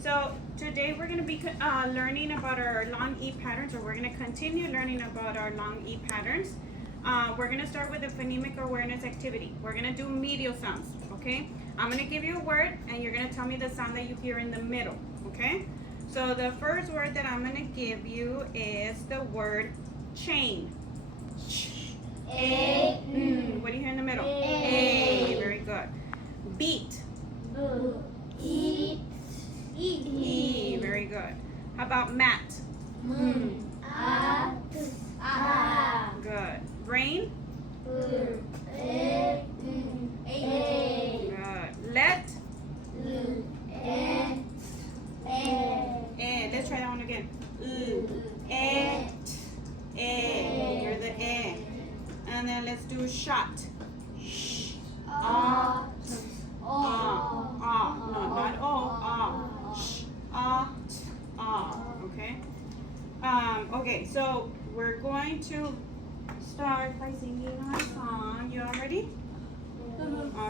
So today we're going to be learning about our long E patterns, or we're going to continue learning about our long E patterns. We're going to start with a phonemic awareness activity. We're going to do medial sounds, okay? I'm going to give you a word, and you're going to tell me the sound that you hear in the middle, okay? So the first word that I'm going to give you is the word chain. A. What do you hear in the middle? A. Very good. Beat. E. E. Very good. How about mat? A. Good. Rain? A. Good. Let? Let's try that one again. You're the E. And then let's do shot. Sh. Ah. No, not O. Sh. Okay. Okay, so we're going to start by singing our song. You all ready?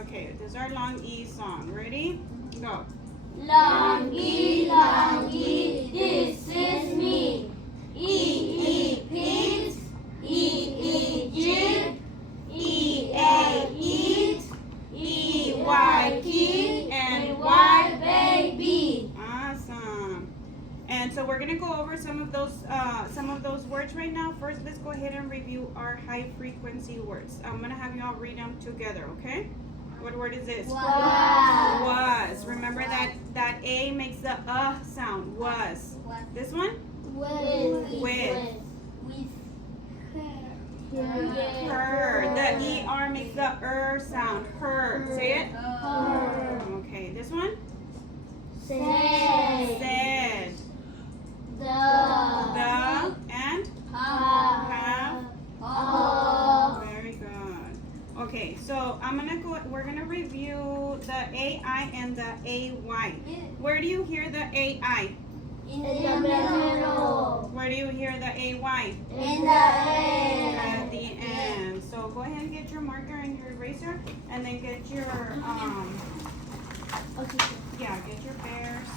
Okay, this is our long E song. Ready? Go. Long E, this is me. E, peas. E, jeep. Eat. Key. And Y, baby. Awesome. And so we're gonna go over some of those words right now. First, let's go ahead and review our high frequency words. I'm gonna have you all read them together, okay? What word is this? Was. Remember that A makes the sound. Was. This one? With. Her. The ER makes the sound. Her. Say it. Okay. This one? Said. The and have. Very good. Okay, so we're gonna review the AI and the AY. Where do you hear the AI? In the middle. Where do you hear the AY? In the end. At the end. So go ahead and get your marker and your eraser, and then get your get your bears.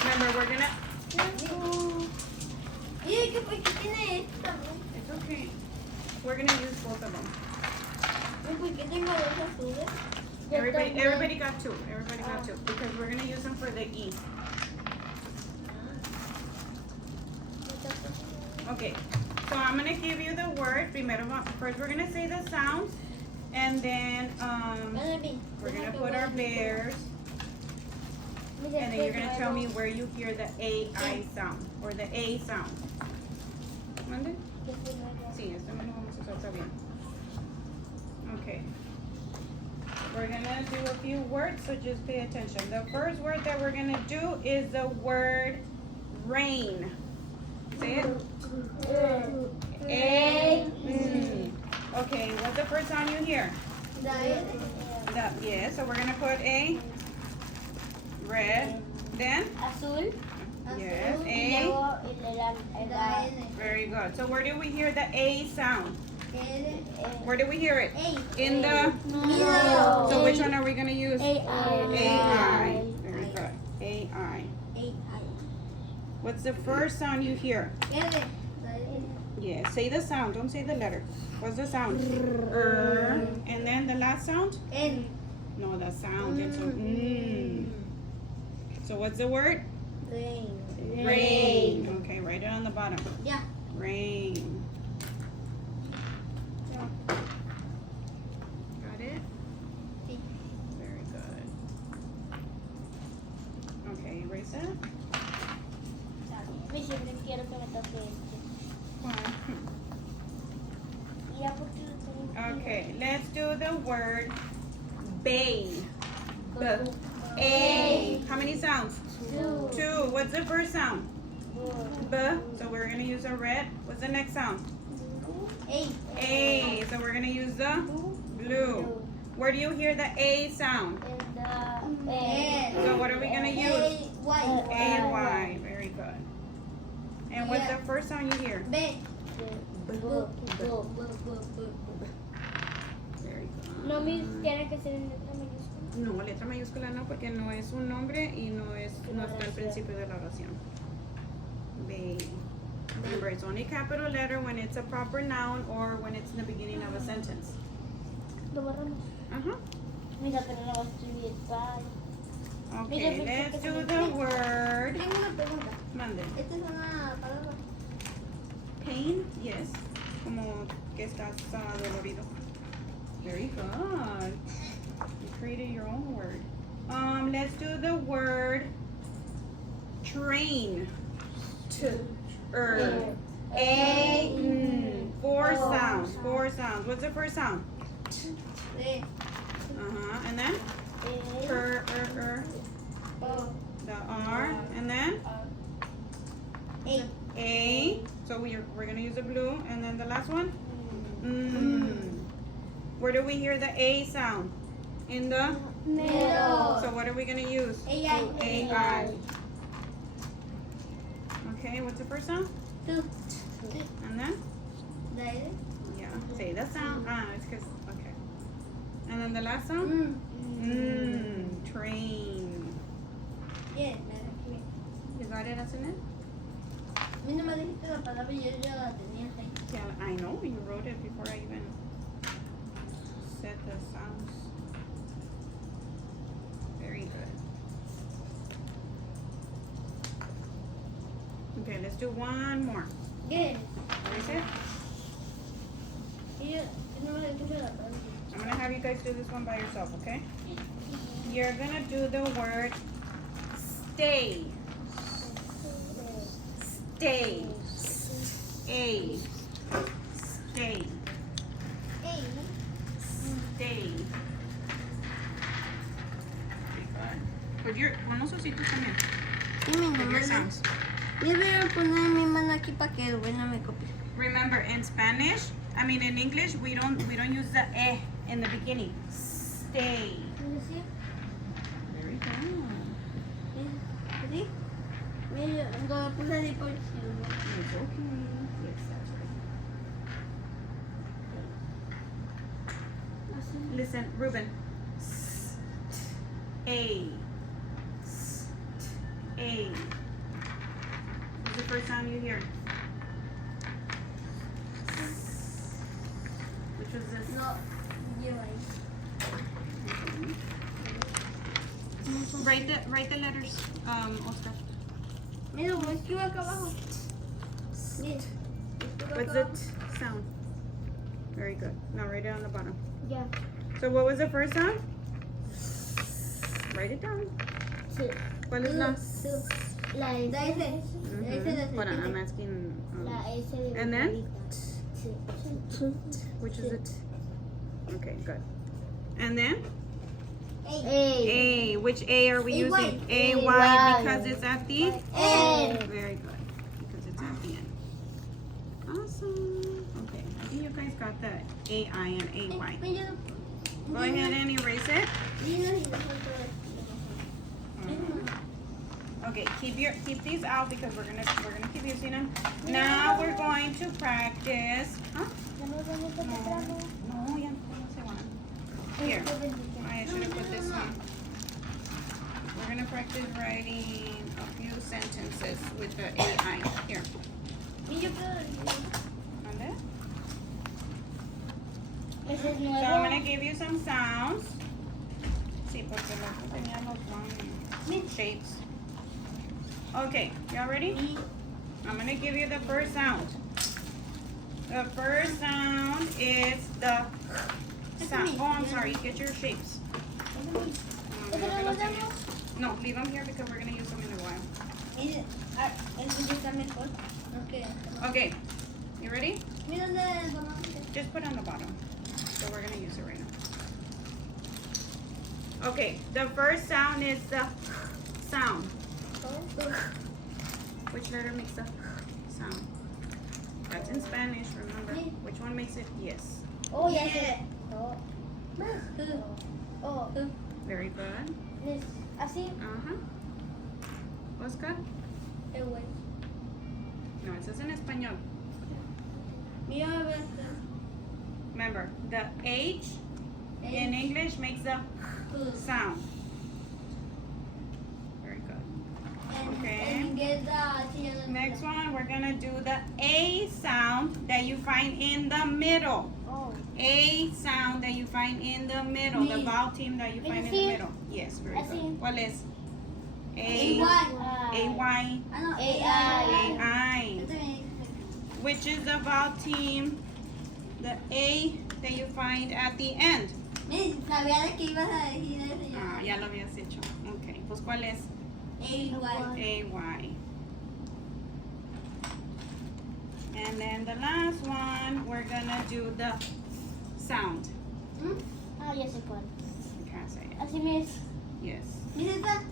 Remember, we're gonna. It's okay. We're gonna use both of them. Everybody got two. Everybody got two because we're gonna use them for the E. Okay. So I'm gonna give you the word. First, we're gonna say the sounds, and then we're gonna put our bears, and then you're gonna tell me where you hear the AI sound or the A sound. ¿Mande? Sí, esto no lo vamos a usar bien. Okay. We're gonna do a few words, so just pay attention. The first word that we're gonna do is the word rain. Say it. Okay, what's the first sound you hear? Yeah, so we're gonna put a red, then Azul. yes, Y A. luego Very good. So where do we hear the A sound? el Where do we hear it? A. In the. Middle. So which one are we gonna use? AI. Very good. AI. AI. What's the first sound you hear? Yeah, say the sound. Don't say the letter. What's the sound? And then the last sound? N. No, the sound. It's a So what's the word? Rain. Okay, write it on the bottom. Yeah. Rain. Got it? Very good. Okay, erase it. Me siempre quiero que me toque este. One. Ya porque lo tengo. Okay, let's do the word bane. B. A. How many sounds? Two. What's the first sound? B. So we're gonna use a red. What's the next sound? A. So we're gonna use the blue. Where do you hear the A sound? So what are we gonna use? A and Y. Very good. And what's the first sound you hear? B. Very good. No me tiene que ser en letra mayúscula. No, letra mayúscula no, porque no es un nombre y no está al principio de la oración. Baby. Remember, it's only capital letter when it's a proper noun or when it's in the beginning of a sentence. Lo borramos. Uh-huh. Mira, pero no va a escribir. Bye. Okay, let's do the word. Tengo una pregunta. Mande. ¿Esta es una palabra? Pain, yes. Como que estás dolorido. Very good. You created your own word. Let's do the word train. Four sounds. What's the first sound? And then the R, and then A. So we're gonna use the blue, and then the last one. Where do we hear the A sound? In the Middle. So what are we gonna use? AI. Okay, what's the first sound? And then? Yeah, say the sound. It's because, okay. And then the last sound? Train. You got it, isn't it? Yeah, I know, you wrote it before I even said the sounds. Very good. Okay, let's do one more. What is it? I'm gonna have you guys do this one by yourself, okay? You're gonna do the word stay. Stay. A. Stay. Stay. Put your unos ositos también. Put your sounds. Yo voy a poner mi mano aquí para que Buena me copie. Remember, in Spanish, in English, we don't use the e in the beginning. Stay. Very good. ¿Sí? Mira, lo puse así por si It's okay. Yes, that's right. Listen, Ruben. A. A. What's the first sound you hear? Which was this? No, yo ahí. Write the letters, Oscar. Mira, voy a escribir acá abajo. Mira. What's the sound? Very good. Now write it on the bottom. Ya. So what was the first sound? Write it down. Sí. ¿Cuál es la? La S. La S. La S de But I'm serpiente. asking. La S de And then? bolita. Sí. Which is it? Okay, good. And then? A. A. Which A are we A, using? Y. A, Y, because it's at the End. Very good. Because it's at the end. Awesome. Okay, I think you guys got the A-I and A-Y. Go ahead and erase it. Okay, keep these out because we're gonna keep using them. Now we're going to practice. Huh? No, ya no se van. Here. I should have put this one. We're gonna practice writing a few sentences with the AI. Here. ¿Dónde? Ese es So I'm nuevo. gonna give you some sounds. Sí, porque los tenía los wrong shapes. Okay, y'all ready? I'm gonna give you the first sound. The first sound is the sound. Oh, I'm sorry. Get your shapes. No, leave them here because we're gonna use them in a while. Okay, you ready? Just put it on the bottom. So we're gonna use it right now. Okay, the first sound is the sound. Which letter makes the sound? That's in Spanish, remember? Which one makes it? Yes. Oh, yeah. Oh. Very good. Así. Uh-huh. Oscar? No, it says in español. Remember, the H in English makes the sound. Very good. Okay. Next one, we're gonna do the A sound that you find in the middle. Oh. A sound that you find in the middle. The vowel team that you find in the middle. Yes, very good. ¿Cuál es? A-Y. A-Y. A-I. Which is the vowel team, the A that you find at the end. Sabía de que ibas a decir eso. Ah, ya lo habías hecho. Ok, pues ¿cuál es? A-Y. And then the last one, we're gonna do the sound. Ah, ya sé cuál. You can't say it. Así me es. Yes. ¿Mira esta?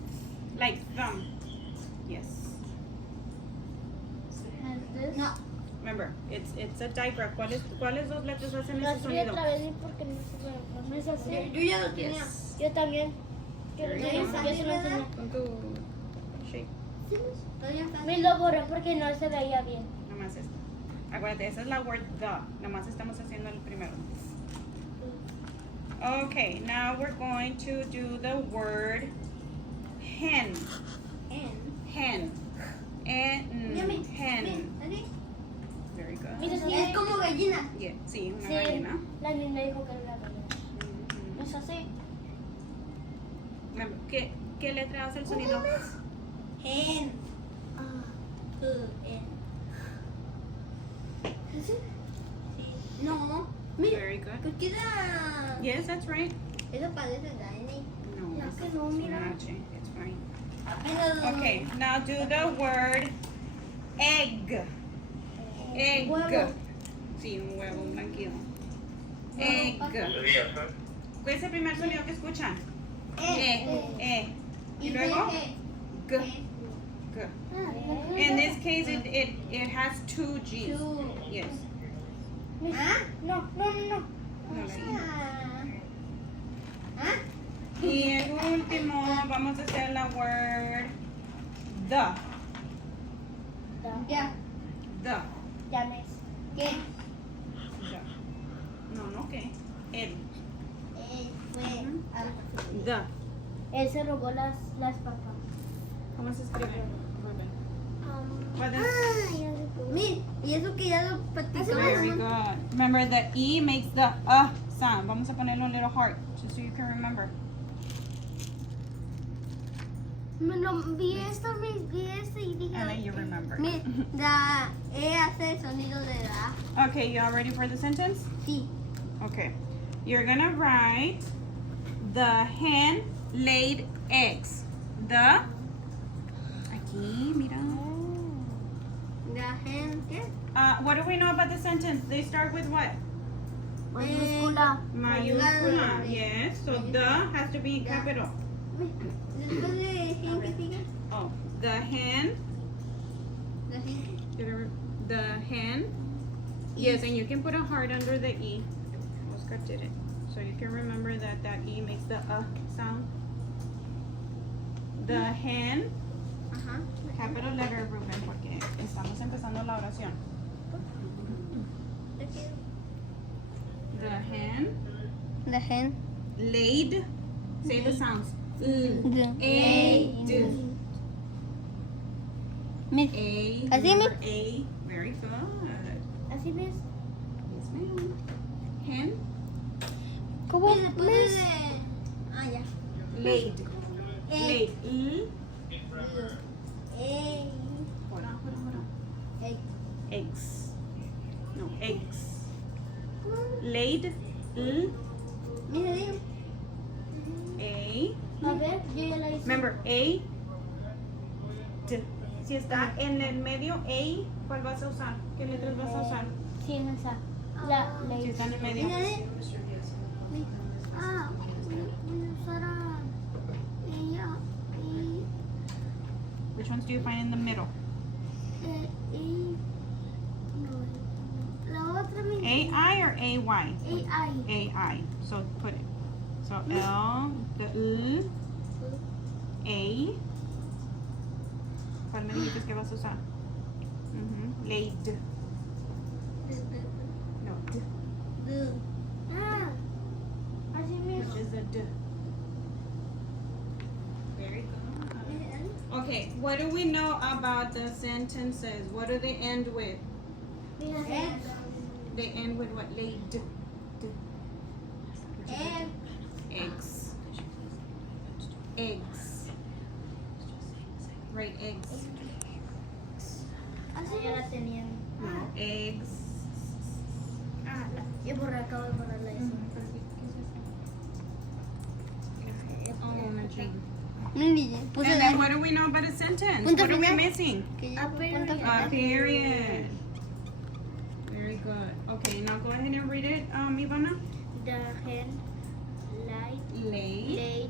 Like thumb. Yes. No. Remember, it's a diaper. ¿Cuáles dos letras hacen Lo ese escribí sonido? otra vez porque no es así. Yo ya lo tenía. Yes. Yo también. Yo Very se good. lo enseñé. Con tu shape. Me lo borré porque no se veía bien. Nomás esta. Acuérdate, esa es la word the. Nomás estamos haciendo el primero. Okay, now we're going to do the word hen. Hen. Hen. Very good. Mira, sí, es como gallina. Yeah, sí, una Sí, gallina. la niña dijo que era una gallina. Mhm. Es así. Remember, ¿Qué letra hace el sonido? Hen. ¿Sí? No. Mira. Very good. ¿Por qué da? Yes, that's right. Eso parece Dani. No, No, it's que no, mira. not. It's fine. Okay, now do the word egg. Egg. Huevo. Sí, un huevo, un blanquillo. Egg. ¿Cuál es el primer sonido que escuchan? Y luego G. G. In this case, it has two G's. Yes. No. No la I. Y el último, vamos a hacer la word the. Ya. The. Ya me. ¿Qué? The. No, ¿qué? El. Fue. The. Él se robó las papas. ¿Cómo se escribe? Rubén? What is- Mira, y eso que ya lo practicamos. Very good. Remember, the E makes the sound. Vamos a ponerle un little heart, just so you can remember. Vi esto y dije. And then you remember. Mira, la E hace el sonido de la A. Okay, you all ready for the sentence? Sí. Okay. You're gonna write, the hen laid eggs. The. Aquí, mira. La gente. What do we know about the sentence? They start with what? Mayúscula. Mayúscula. Yes. So the has to be in capital. Después de gen que sigue. Oh, the hen. La gente. The hen. Yes, and you can put a heart under the E. Oscar did it. So you can remember that E makes the sound. The hen. Ajá. Capital letter, Ruben, porque estamos empezando la oración. The hen La gente. laid. Say the sounds. Laid. Mira. A. Así, Remember A. Very good. Así ves. Yes, ma'am. Hen ¿Cómo ves? Ya. laid. Laid. Hold on. Eggs. No, eggs. Laid. Mira, digo. A. A ver, yo ya la hice. Remember, A. D. Si está en el medio, A, ¿cuál vas a usar? ¿Qué letras vas a usar? Sí, en esa. La Si está en el medio. Mira, voy a usar a ella y Which ones do you find in the middle? la otra me A-I or A-Y? AI. A-I. So put it. So L, the L, A. ¿Cuál me dijiste que vas a usar? Laid. No, D. Así Very good. Okay, what do we know about the sentences? What do they end with? They end with what? Laid. Eggs. Eggs. Right, eggs. Ya la tenía. No, eggs. Yo acabo de borrarla eso. Oh, my God. Puse And then what do we know about a sentence? Punto What are we final. missing? A Period. Very good. Okay, now go ahead and read it, Ivana. The hen Lay. laid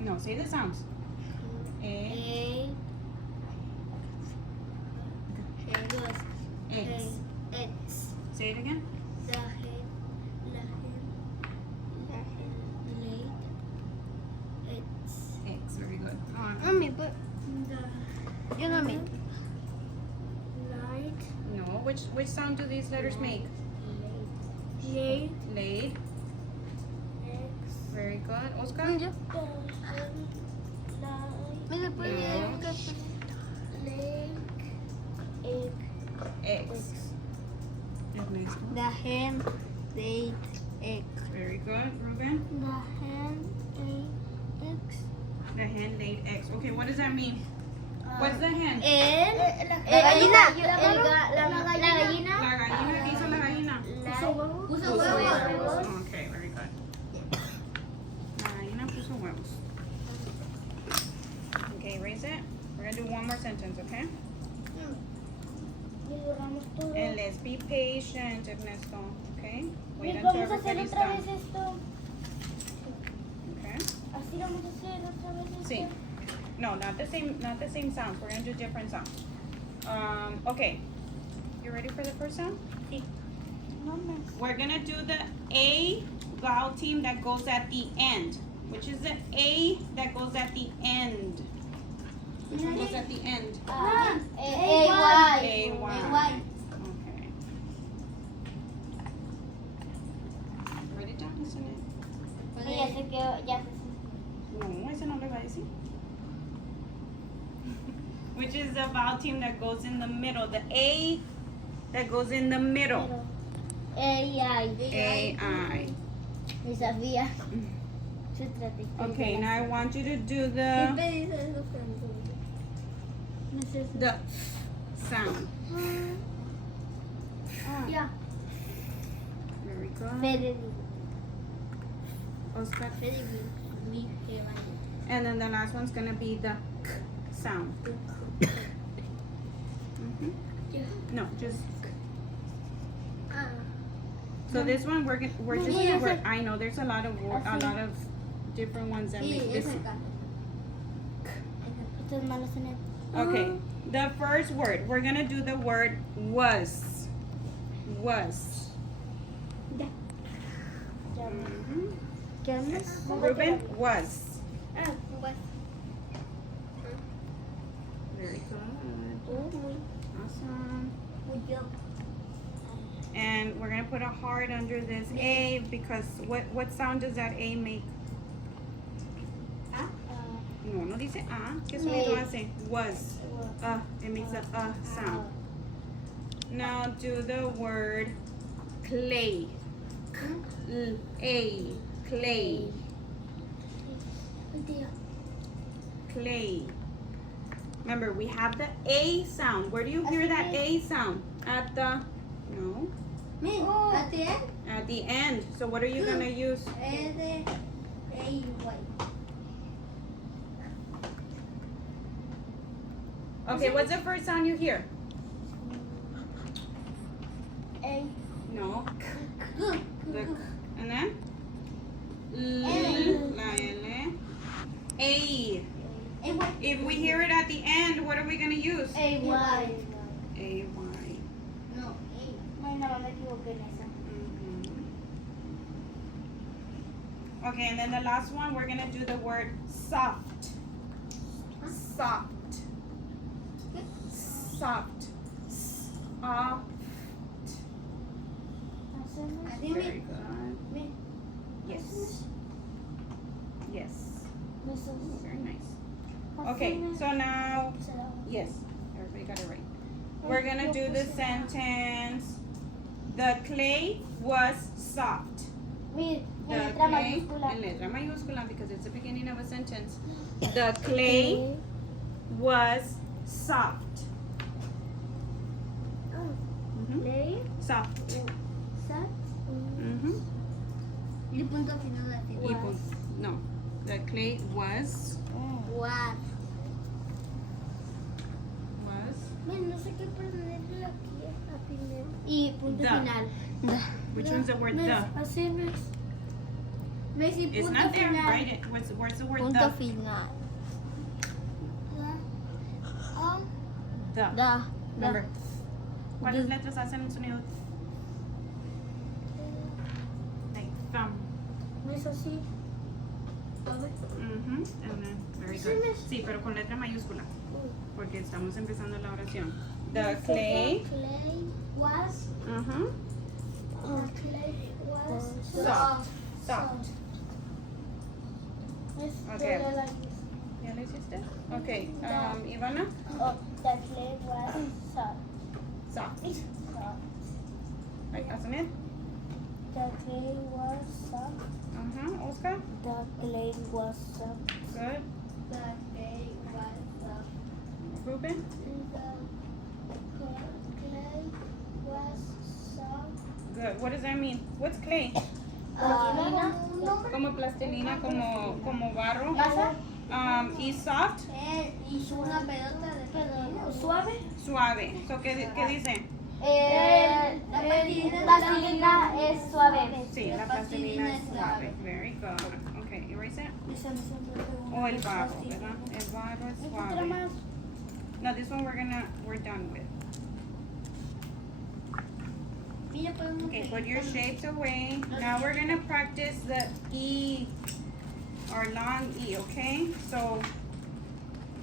No, say the sounds. Eggs. eggs. Say it again. The hen laid eggs. Eggs. Very good. Mami, but yo no me. Light. No. Which sound do these letters make? Laid Laid. eggs. Very good. Oscar. The hen laid egg. Eggs. Ernesto. The hen laid egg. Very good. Ruben. The hen laid eggs. The hen laid eggs. Okay, what does that mean? What's the hen? La gallina. La gallina. La gallina. ¿Qué hizo la gallina? Puso huevos. Okay, very good. La gallina puso huevos. Okay, erase it. We're gonna do one more sentence, okay? And let's be patient, Ernesto. Okay? Wait until Vamos a hacer everybody's otra done. vez esto. Okay? Así vamos a hacer otra vez esto. Sí. No, not the same sounds. We're gonna do different sounds. Okay. You ready for the first sound? Sí. We're gonna do the A vowel team that goes at the end. Which is the A that goes at the end? Which one goes at the end? A-Y. A-Y. A-Y. Okay. Write it down, listen it. Sí, ya sé que ya sé. No, ese no le va a decir. Which is the vowel team that goes in the middle. The A that goes in the middle. A-I. A-I. Ni sabía. Okay, now I want you to do the sound. Ya. Very good. Oscar. And then the last one's gonna be the K sound. Mhm. No, just so this one we're just I know there's a lot of different ones that make this. Okay, the first word we're gonna do the word was. Was. Mhm. Ruben was. Very good. Awesome. And we're gonna put a heart under this A because what sound does that A make? No, no dice A. ¿Qué sonido hace? Was. It makes a sound. Now do the word clay. A. Clay. Clay. Remember, we have the A sound. Where do you hear that A sound? At the, no, At the end? at the end. So what are you gonna use? Okay, what's the first sound you hear? A. No. The K. And then? La L. A. If we hear it at the end, what are we gonna use? A-Y. A-Y. No, no, me equivoqué en esa. Okay, and then the last one, we're gonna do the word soft. Soft. Soft. Soft. Very good. Yes. Yes. Mrs. Very nice. Okay, so now, yes, everybody got it right. We're gonna do the sentence. The clay was soft. Mire, The en letra clay, mayúscula. en letra mayúscula, because it's the beginning of a sentence. The clay was soft. Mhm. Clay. Soft. Sat. Mhm. Y punto final de Y no, the clay was. Was. Was. No sé qué ponerle aquí a primero. Y punto The. final. Which one's the word the? Así no es. Me dice It's punto not there. final. Write it. Where's the word Punto the? final. The. Da. Remember. ¿Cuáles letras hacen un sonido? Like thumb. No es así. A ver. Mhm. And then, very Sí, good. miss. Sí, pero con letra mayúscula. Porque estamos empezando la oración. The clay. Clay was. Mhm. The clay was Soft. Soft. Es Okay. todo like this. ¿Ya lo hiciste? Okay. Ivana. Oh, the clay was soft. Soft. Soft. Right, hacen it. The clay was soft. Oscar. The clay was soft. Good. The clay was soft. Ruben. The clay was soft. Good. What does that mean? What's clay? Como plastilina, como barro. Y soft. Hizo una pelota de pelo suave. Suave. So, ¿qué dice? La plastilina es suave. Sí, la plastilina es suave. Very good. Okay, erase it. O el barro, ¿verdad? El barro es suave. No, this one we're done with. Okay, put your shapes away. Now we're gonna practice the E, or long E, okay? So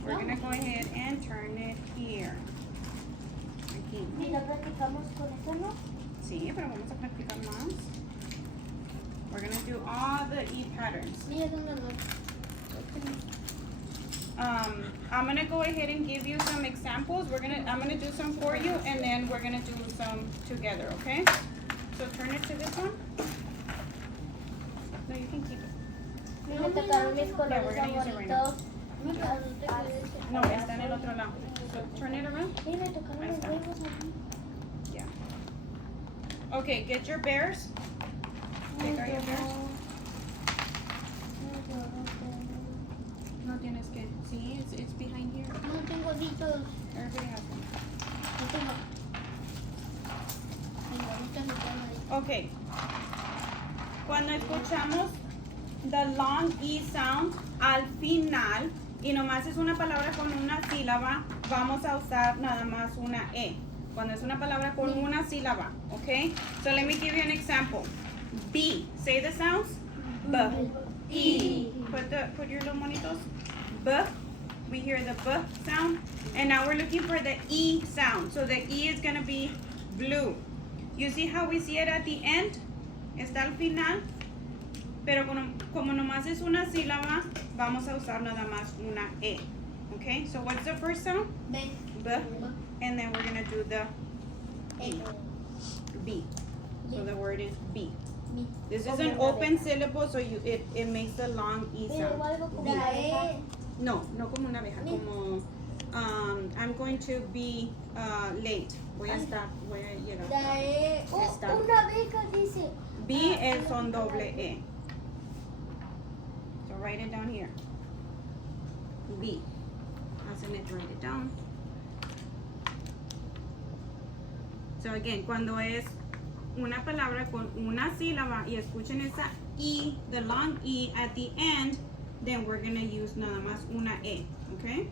we're gonna go ahead and turn it here. Aquí. Mira, practicamos con eso, ¿no? Sí, pero vamos a practicar más. We're gonna do all the E patterns. Mira dónde no. I'm gonna go ahead and give you some examples. I'm gonna do some for you, and then we're gonna do some together, okay? So turn it to this one. No, you can keep it. Me tocaron mis Yeah, colores we're gonna use it right favoritos. No, está en el otro lado. So turn it around. Sí, me tocaron Ahí los está. huevos a mí. Yeah. Okay, get your bears. Take out your bears. No tienes que. See, it's behind here. No tengo ditos. Everybody has one. No tengo. Tengo ditos. Okay. Cuando escuchamos the long E sound al final y nomás es una palabra con una sílaba, vamos a usar nada más una E. Cuando es una palabra con una sílaba, okay? So let me give you an example. B. Say the sounds. B. E. Put your little monitos. B. We hear the B sound. And now we're looking for the E sound. So the E is gonna be blue. You see how we see it at the end? Está al final. Pero como nomás es una sílaba, vamos a usar nada más una E. Okay, so what's the first sound? B. B. And then we're gonna do the E. B. So the word is B. B. This is an open syllable, so it makes the long E sound. La E. No como una abeja, como I'm going to be late. Voy a llegar. La E. Está. Una abeja dice. B es con doble E. So write it down here. B. Hacen write it down. So again, cuando es una palabra con una sílaba y escuchen esa E, the long E at the end, then we're gonna use nada más una E, okay?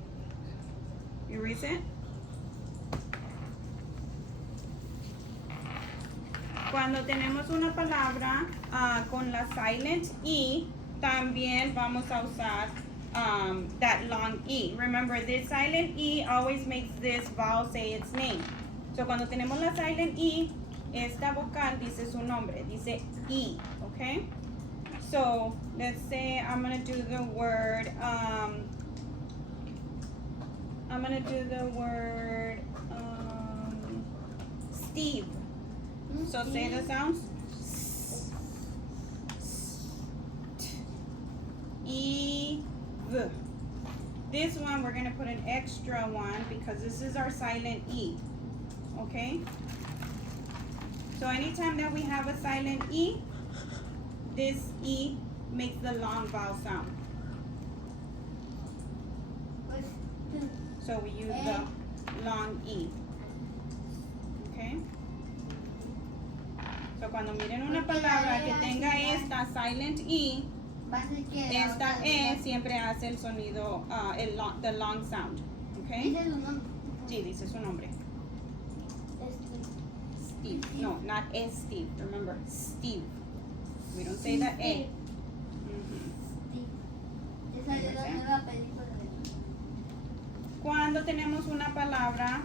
Erase it. Cuando tenemos una palabra con la silent E, también vamos a usar that long E. Remember, this silent E always makes this vowel say its name. So cuando tenemos la silent E, esta vocal dice su nombre, dice E, okay? So let's say I'm gonna do the word Steve. So say the sounds. Eve. This one we're gonna put an extra one because this is our silent E. Okay? So anytime that we have a silent E, this E makes the long vowel sound. So we use the long E. Okay? So cuando miren una palabra que tenga esta silent E, esta E siempre hace el sonido, the long sound. Okay? Sí, dice su nombre. Steve. No, not S Steve. Remember, Steve. We don't say the A. Cuando tenemos una palabra,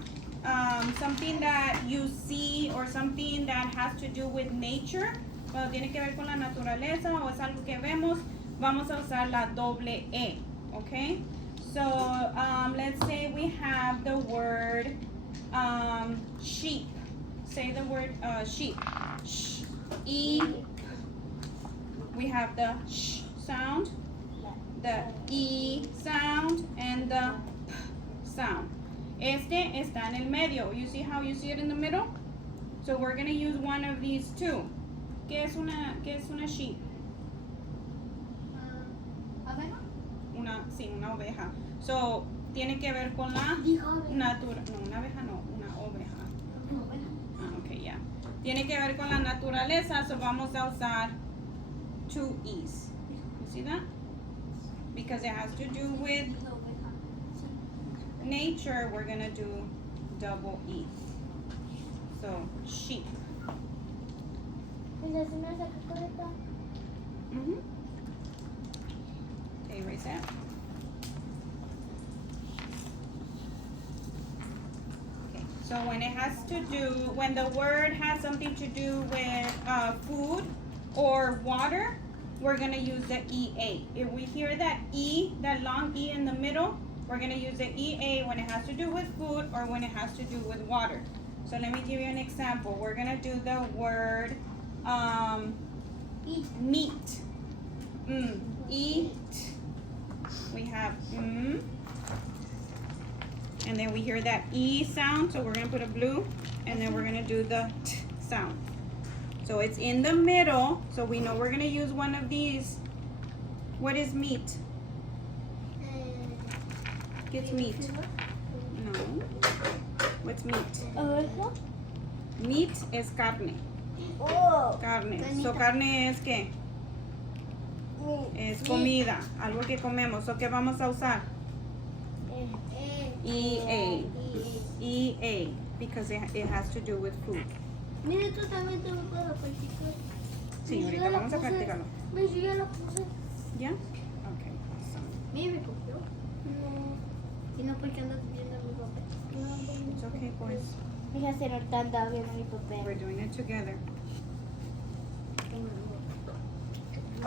something that you see or something that has to do with nature, cuando tiene que ver con la naturaleza o es algo que vemos, vamos a usar la doble E, okay? So, let's say we have the word sheep. Say the word sheep. Sh, E. We have the sh sound, the E sound, and the P sound. Este está en el medio. You see how you see it in the middle? So we're going to use one of these two. ¿Qué es una sheep? Una oveja. So, tiene que ver con la natura. No, una abeja no, una oveja. Okay, yeah. Tiene que ver con la naturaleza, so vamos a usar two E's. You see that? Because it has to do with nature, we're gonna do double E. So, sheep. Okay, erase that. Okay, so when the word has something to do with food or water, we're gonna use the EA. If we hear that E, that long E in the middle, we're gonna use the EA when it has to do with food or when it has to do with water. So let me give you an example. We're gonna do the word meat. Eat. We have and then we hear that E sound, so we're gonna put a blue, and then we're gonna do the T sound. So it's in the middle, so we know we're gonna use one of these. What is meat? It's meat. No. What's meat? Meat es carne. Carne. So carne es qué? Es comida, algo que comemos. So ¿qué vamos a usar? EA. EA. Because it has to do with food. Mira, tú también te lo puedes practicar. Sí, ahorita vamos a practicarlo. Yo ya lo puse. ¿Ya? Ok, awesome. Mira, me copió. No. Y no porque andas viendo mi papel. No, It's okay, boys. Mira, se no están viendo mi papel. We're doing it together.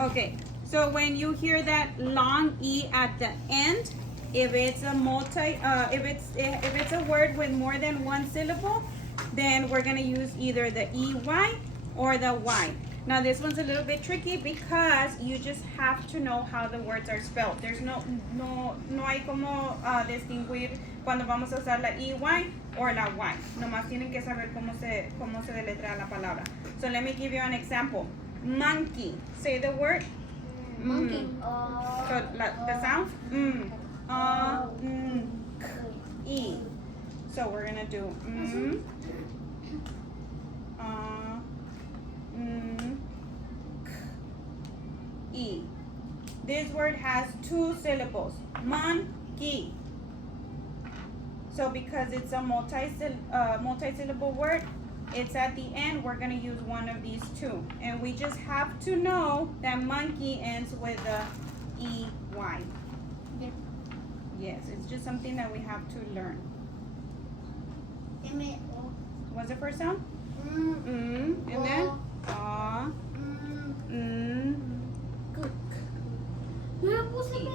Okay, so when you hear that long E at the end, if it's a word with more than one syllable, then we're gonna use either the EY or the Y. Now this one's a little bit tricky because you just have to know how the words are spelled. There's no hay como distinguir cuando vamos a usar la EY or la Y. Nomás tienen que saber cómo se deletrea la palabra. So let me give you an example. Monkey. Say the word. Monkey. So the sound. E. So we're gonna do E. This word has two syllables. Monkey. So because it's a multi-syllable word, it's at the end, we're gonna use one of these two. And we just have to know that monkey ends with the EY. Yeah. Yes, it's just something that we have to learn. M-O. What's the first sound? And then? K. Monkey.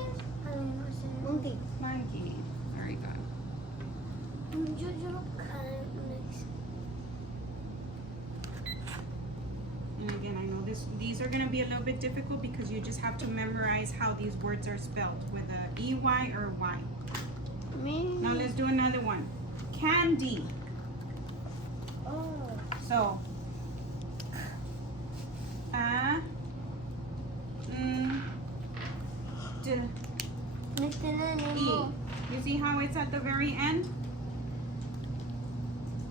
Monkey. Monkey. Very good. And again, I know these are gonna be a little bit difficult because you just have to memorize how these words are spelled with a EY or Y. Me. Now let's do another one. Candy. Oh. So, D, E. You see how it's at the very end?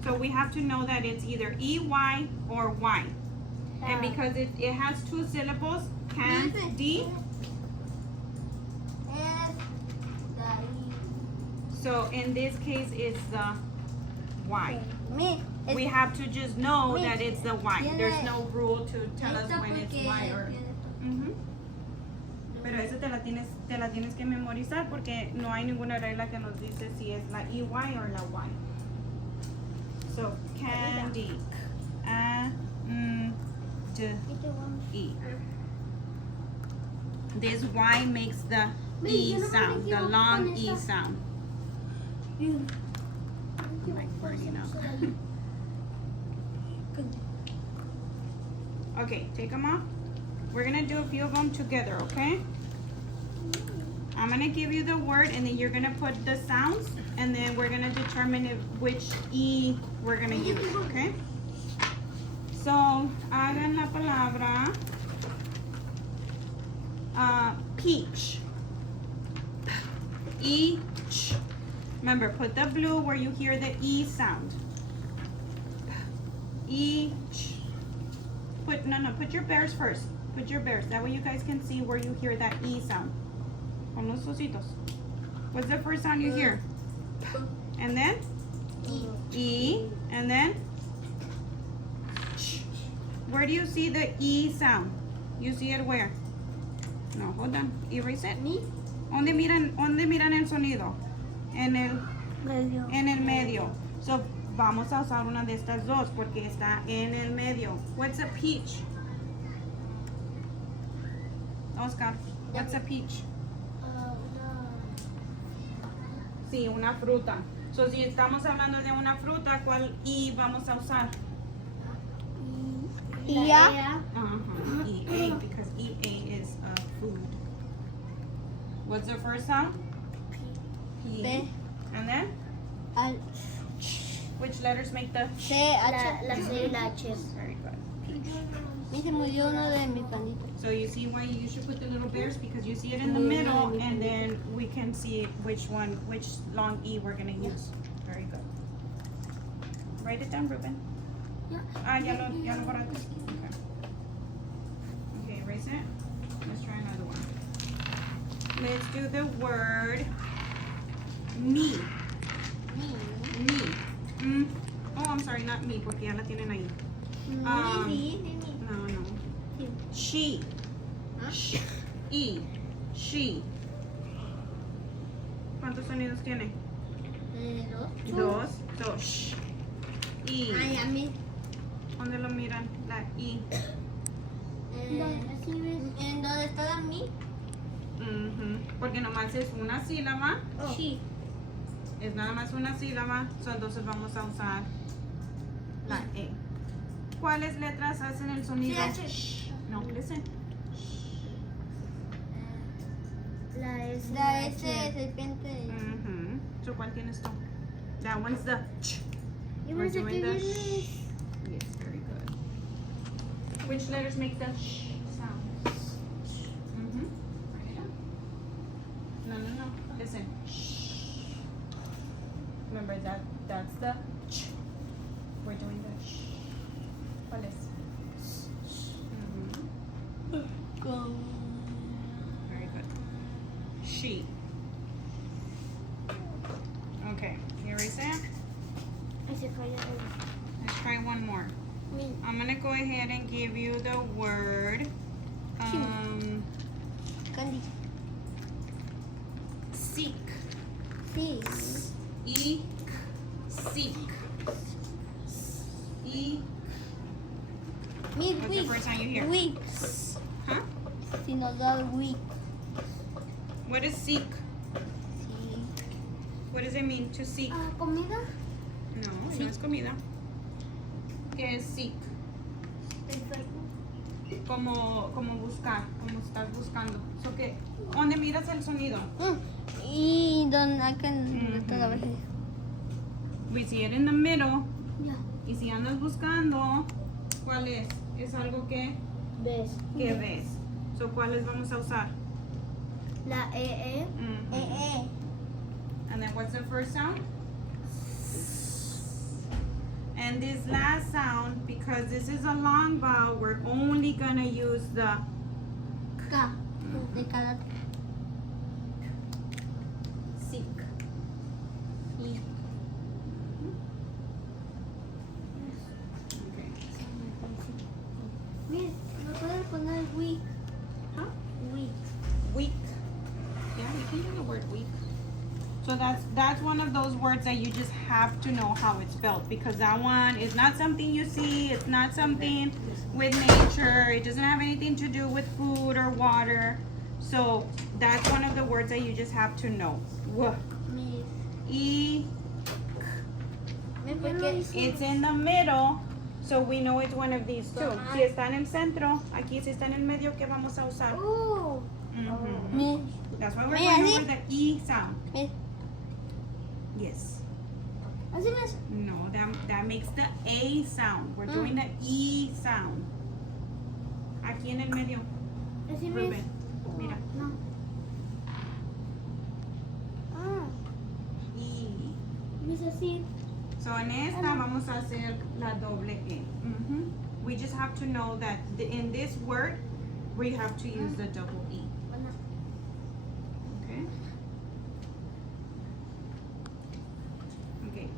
So we have to know that it's either EY or Y. And because it has two syllables, candy. So in this case, it's the Y. Me. We have to just know Me. that it's the Y. Tiene- There's no rule to tell us Esto when it's porque Y or. Ujú. Pero eso te la tienes que memorizar porque no hay ninguna regla que nos dice si es la EY or la Y. So candy. D, E. This Y makes the E sound, the long E sound. I'm like burning up. Okay, take them off. We're gonna do a few of them together, okay? I'm gonna give you the word and then you're gonna put the sounds and then we're gonna determine which E we're gonna use, okay? So, hagan la palabra peach. Each. Remember, put the blue where you hear the E sound. Each. Put your bears first. Put your bears. That way you guys can see where you hear that E sound. Con los ositos. What's the first sound you hear? And then? E. And then? Ch. Where do you see the E sound? You see it where? No, hold on. Erase it. ¿Dónde miran el sonido? En el medio. So, vamos a usar una de estas dos porque está en el medio. What's a peach? Oscar, what's a peach? Sí, una fruta. So, si estamos hablando de una fruta, ¿cuál I vamos a usar? EA. EA, because EA is a food. What's the first sound? P. B. And then? Which letters make the? C, H. La C y la H. Very good. Peach. Me se murió uno de mis panitos. So you see why you should put the little bears because you see it in the middle and then we can see which long E we're gonna use. Very good. Write it down, Ruben. Ya lo borraste. Okay. Okay, erase it. Let's try another one. Let's do the word me. Me. Oh, I'm sorry, not me, porque ya la tienen ahí. No. She. E. She. ¿Cuántos sonidos tiene? Dos. So, sh. E. Ay, a mí. ¿Dónde lo miran? La I. ¿En dónde está la mi? Porque nomás es una sílaba. Sí. Es nada más una sílaba. So, entonces vamos a usar la E. ¿Cuáles letras hacen el sonido? Sh. No, listen. La S. La S de serpiente. So, ¿cuál tienes tú? That one's the ch. Yo We're pensé doing que the viene. sh. Yes, very good. Which letters make the sh sound? No. Listen. Shh. Remember that's the ch. We're doing the sh. ¿Cuál es? Very good. She. Okay, you erase it? Let's try one more. I'm gonna go ahead and give you the word. Candy. Seek. Sí. E. Seek. E. Mid What's the week. first time you hear? Weeks. Huh? Si nos da week. What is seek? Sí. What does it mean to seek? ¿Comida? No, no es comida. ¿Qué es seek? Como buscar, como estás buscando. So, ¿dónde miras el sonido? Y donde acá Mhm. toda vez. We see it in the middle. Ya. Y si andas buscando, ¿cuál es? Es algo que ¿Ves? ves. So, ¿cuáles vamos a usar? La E. Mhm. And then what's the first sound? And this last sound, because this is a long vowel, we're only gonna use the K. De cada. seek. Y. Okay. Mira, ¿me puedes poner week? Huh? Week. Weak. Yeah, you can do the word weak. So that's one of those words that you just have to know how it's spelled, because that one is not something you see, it's not something with nature, it doesn't have anything to do with food or water. So that's one of the words that you just have to know. Mi. E, Porque it's in the middle, so we know it's one of these two. Si está en el centro, aquí si está en el medio, ¿qué vamos a usar? Oh. Mhm. Mi. That's why we're Mira, going ¿sí? over the E sound. Mi. Yes. Así me hace. No, that makes the A sound. We're doing the E sound. Aquí en el medio, Así me Rubén. Mira. No. Ah. E. Me hace así. So en esta vamos a hacer la doble E. Mhm. We just have to know that in this word, we have to use the double E. Bueno. Okay? Okay.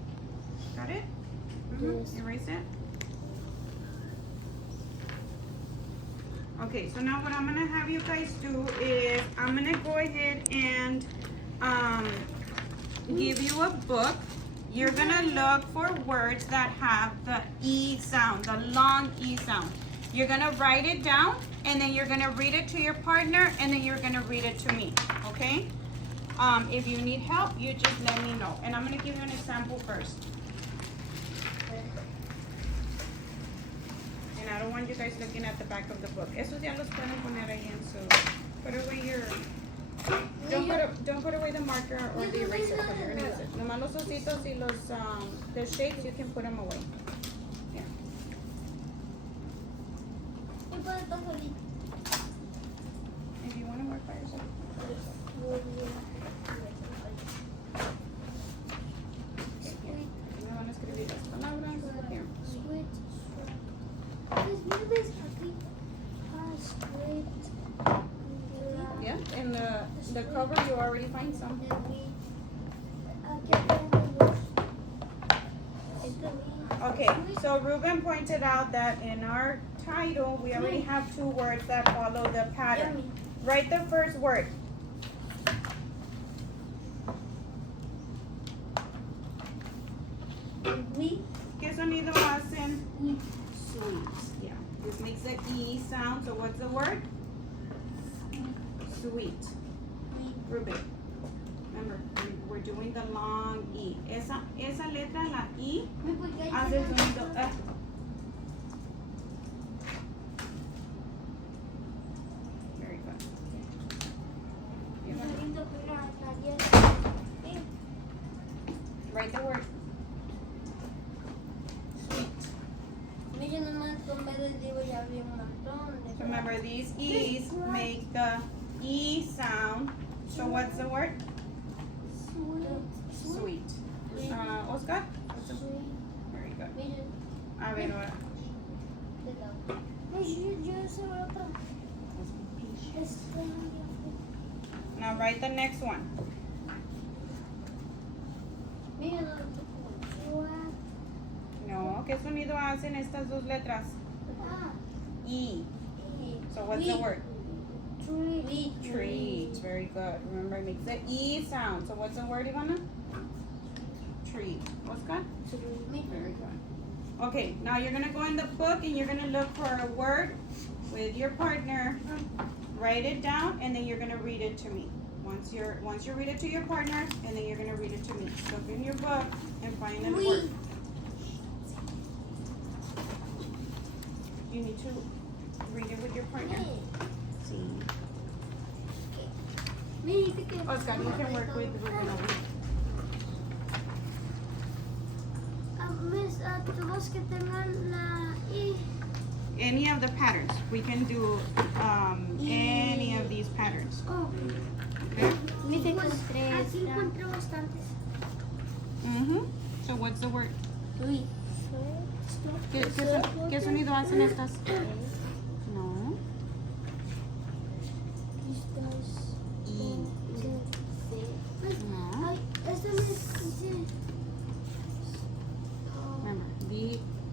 Got it? Yes. Erase it. Okay, so now what I'm gonna have you guys do is I'm gonna go ahead and give you a book. You're gonna look for words that have the E sound, the long E sound. You're gonna write it down, and then you're gonna read it to your partner, and then you're gonna read it to me, okay? If you need help, you just let me know. And I'm gonna give you an example first. And I don't want you guys looking at the back of the book. Esos ya los pueden poner ahí en su. Put away your. Don't put away the marker or the eraser because you're gonna use it. Nomás los ositos y los the shapes, you can put them away. Yeah. ¿Qué puedo estar solito? If you want to work by yourself. Me van a escribir las palabras. Here. Sweet. Pues mira, ves aquí. Sweet. Yeah. And the cover you already find some. Aquí tenemos. Okay, so Ruben pointed out that in our title, we already have two words that follow the pattern. Write the first word. We. ¿Qué sonido hacen? Sweet. Yeah. This makes the E sound. So what's the word? Sweet. Ruben. Remember, we're doing the long E. Esa letra, la I, hace el sonido E. Very good. Write the word. Remember, these E's make the E sound. So what's the word? Sweet. Oscar? What's the word? Very good. A ver, ahora. Now write the next one. No, ¿qué sonido hacen estas dos letras? E. So what's the word? Treat. Very good. Remember, it makes the E sound. So what's the word, Ivana? Treat. Oscar? Very good. Okay, now you're going to go in the book and you're going to look for a word with your partner. Write it down and then you're going to read it to me. 1, Once you read it to your partner, and then you're gonna read it to me. Look in your book and find the We. word. You need to read it with your partner. See. Me, que. Oscar, you can work with Ruben over here. Miss, todos que tengan la I. Any of the patterns. We can do any of these patterns. Oh. Okay? Me te Pues, encontré aquí esta. encontré bastantes. So what's the word? Uy. ¿Qué sonido hacen estas? No. Estas. Y. No. Ay, este me dice. Remember,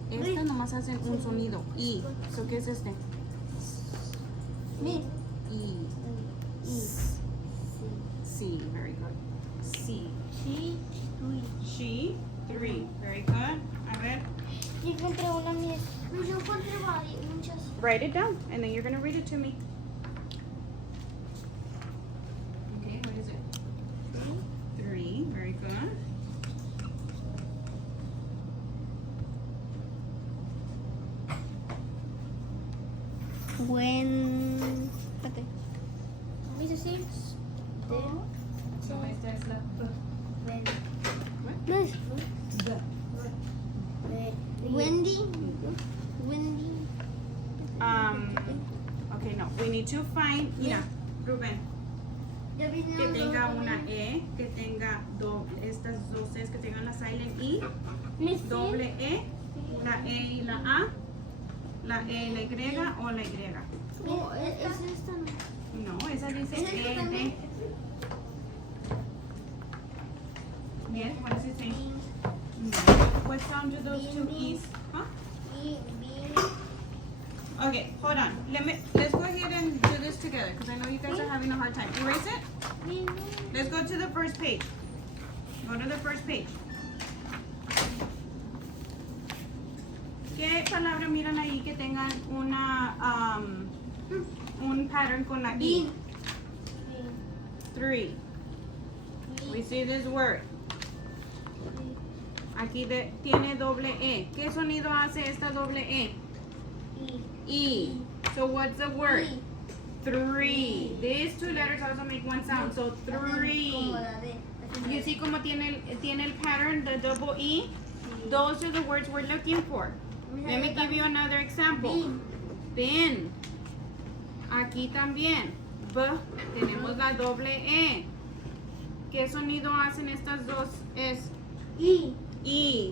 estas nomás hacen un sonido. Y. So, ¿qué es este? Me. Y. C. Very good. C. She. 3. Very good. A ver. Yo encontré una mía. Yo encontré muchas. Write it down, and then you're gonna read it to me. Okay, what is it? 3. Very good. When. Espérate. Me dice So esta es la P. No es. Wendy. Okay, no. We need to find. Mira, Ruben. Ya vine Que tenga una E, que tenga estas dos E's, que tengan la silent E, doble E, la E y la A, la E y la Y o la Y. No, es esta. No, esa dice ¿Es esta E, D. también? Yes, what does it say? No. What sound do those two E's? Huh? Okay, hold on. Let's go ahead and do this together because I know you guys are having a hard time. Erase it. Let's go to the first page. Go to the first page. ¿Qué palabra miran ahí que tengan una un pattern con la I? 3. We see this word. Aquí tiene doble E. ¿Qué sonido hace esta doble E? E. So what's the word? 3. These two letters also make one sound. So 3. You see como tiene el pattern, the double E? Those are the words we're looking for. Let me give you another example. Bin. Aquí también. B. Tenemos la doble E. ¿Qué sonido hacen estas dos? Es E.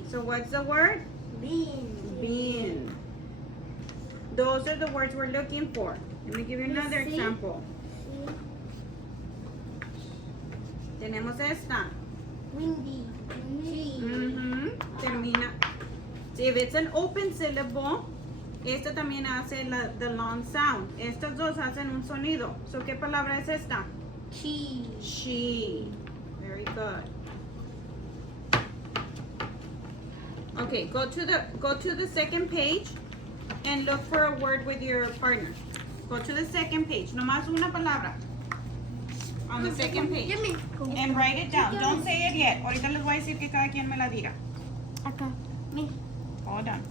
So what's the word? Bin. Those are the words we're looking for. Let me give you another example. Tenemos esta. Windy. Termina. If it's an open syllable, esta también hace the long sound. Estas dos hacen un sonido. So, ¿qué palabra es esta? She. Very good. Okay, go to the second page and look for a word with your partner. Go to the second page. Nomás una palabra. On the second page. And write it down. Don't say it yet. Ahorita les voy a decir que cada quien me la diga. Acá. Hold on.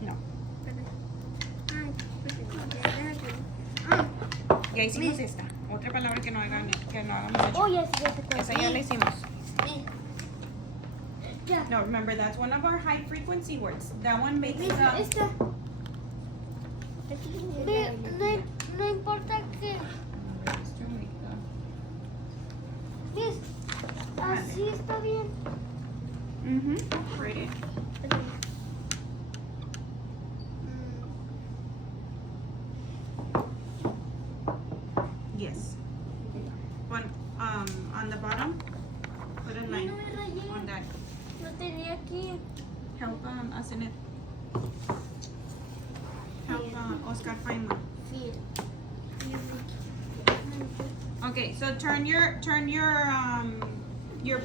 No. Ya hicimos esta. Otra palabra que no hagamos hecho. Oh, ya sé cuál. Esa ya la hicimos. No, remember that's one of our high frequency words. That one makes Esta. No importa que. Miss, así está bien. Read it. Yes. On the bottom, put a line No me rayé. on that. Lo tenía aquí. Help us in it. Help Oscar find one. Okay, so turn your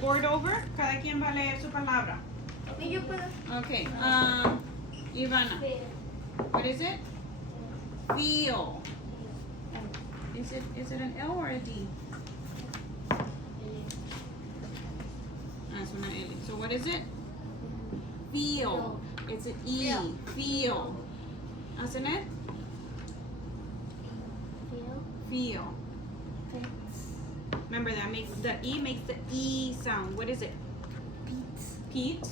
board over. Cada quien va a leer su palabra. Y yo puedo. Okay. Ivana, what is it? Feel. Is it an L or a D? That's una L. So what is it? Feel. It's an E. Feel. Isn't it? Feel. Remember that makes the E makes the E sound. What is it? Pete.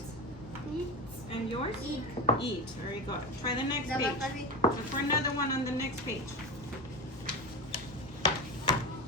And yours? Eat. Eat. Very good. Try the next Dapat page. kasi Look for another one on the next page.